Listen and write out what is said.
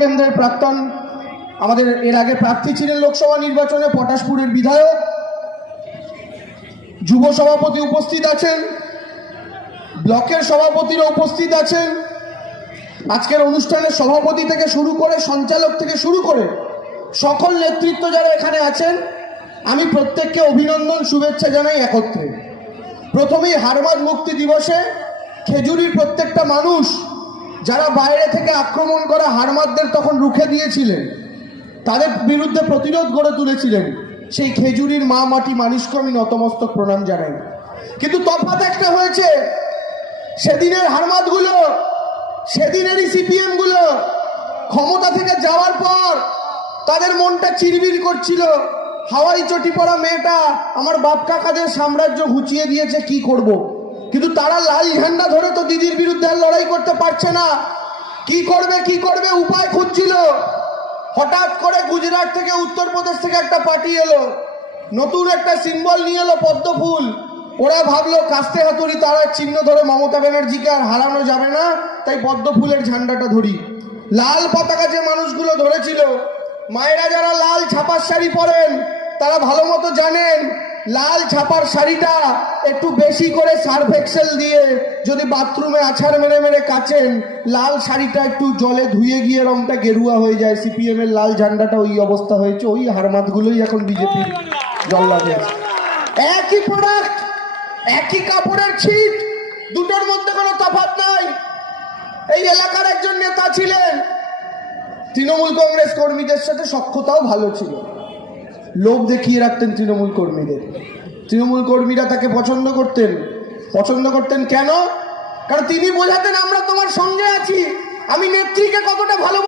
কেন্দ্রের প্রাক্তন, আমাদের এর আগে প্রার্থী ছিলেন লোকসভা নির্বাচনে, পটাশপুরের বিধায়ক, যুব সভাপতি উপস্থিত আছেন, ব্লকের সভাপতিরা উপস্থিত আছেন, আজকের অনুষ্ঠানের সভাপতি থেকে শুরু করে সঞ্চালক থেকে শুরু করে সকল নেতৃত্ব যারা এখানে আছেন, আমি প্রত্যেককে অভিনন্দন শুভেচ্ছা জানাই একত্রে। প্রথমেই হারমাদ মুক্তি দিবসে খেজুরির প্রত্যেকটা মানুষ যারা বাইরে থেকে আক্রমণ করা হারমাদদের তখন রুখে দিয়েছিলেন, তাদের বিরুদ্ধে প্রতিরোধ গড়ে তুলেছিলেন, সেই খেজুরির মা মাটি মানুষকে আমি নতমস্তক প্রণাম জানাই। কিন্তু তফাৎ একটা হয়েছে, সেদিনের হারমাদগুলো, সেদিনেরই সিপিএম গুলো ক্ষমতা থেকে যাওয়ার পর তাদের মনটা চিরবির করছিল, হাওয়াই চটি পড়া মেয়েটা আমার বাপ কাকাদের সাম্রাজ্য ঘুচিয়ে দিয়েছে, কি করব। কিন্তু তারা লাল ঝান্ডা ধরে তো দিদির বিরুদ্ধে আর লড়াই করতে পারছে না, কি করবে উপায় খুঁজছিল। হঠাৎ করে গুজরাট থেকে, উত্তরপ্রদেশ থেকে একটা পার্টি এলো, নতুন একটা সিম্বল নিয়ে এলো, পদ্ম ফুল। ওরা ভাবলো কাস্তে হাতুড়ি তারার চিহ্ন ধরে মমতা ব্যানার্জিকে আর হারানো যাবে না, তাই পদ্ম ফুলের ঝান্ডাটা ধরি। লাল পতাকা যে মানুষগুলো ধরেছিল, মায়েরা যারা লাল ছাপার শাড়ি পরেন তারা ভালো মতো জানেন, লাল ছাপার শাড়িটা একটু বেশি করে সার্ফ এক্সেল দিয়ে যদি বাথরুমে আছাড় মেরে মেরে কাচেন, লাল শাড়িটা একটু জলে ধুয়ে গিয়ে রংটা গেরুয়া হয়ে যায়। সিপিএম এর লাল ঝান্ডাটা ওই অবস্থা হয়েছে, ওই হারমাদগুলোই এখন বিজেপির জল্লাদে। একই প্রোডাক্ট, একই কাপড়ের ছিট, দুটোর মধ্যে কোনো তফাৎ নাই। এই এলাকার একজন নেতা ছিলেন, তৃণমূল কংগ্রেস কর্মীদের সাথে সখ্যতাও ভালো ছিল, লোভ দেখিয়ে রাখতেন তৃণমূল কর্মীদের। তৃণমূল কর্মীরা তাকে পছন্দ করতেন কেন? কারণ তিনি বোঝাতেন আমরা তোমার সঙ্গে আছি। আমি নেত্রীকে কতটা ভালো